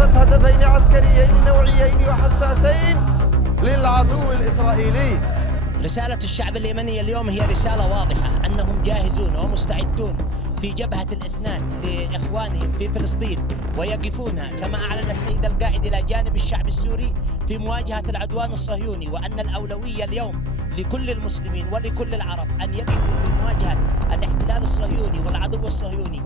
استهدفت هدفين عسكريين نوعيين وحساسين للعدو الإسرائيلي. رسالة الشعب اليمني اليوم هي رسالة واضحة أنهم جاهزون ومستعدون في جبهة الإسناد لإخوانهم في فلسطين، ويقفون كما أعلن السيد القائد إلى جانب الشعب السوري في مواجهة العدوان الصهيوني، وأن الأولوية اليوم لكل المسلمين ولكل العرب أن يقفوا في مواجهة الاحتلال الصهيوني والعدو الصهيوني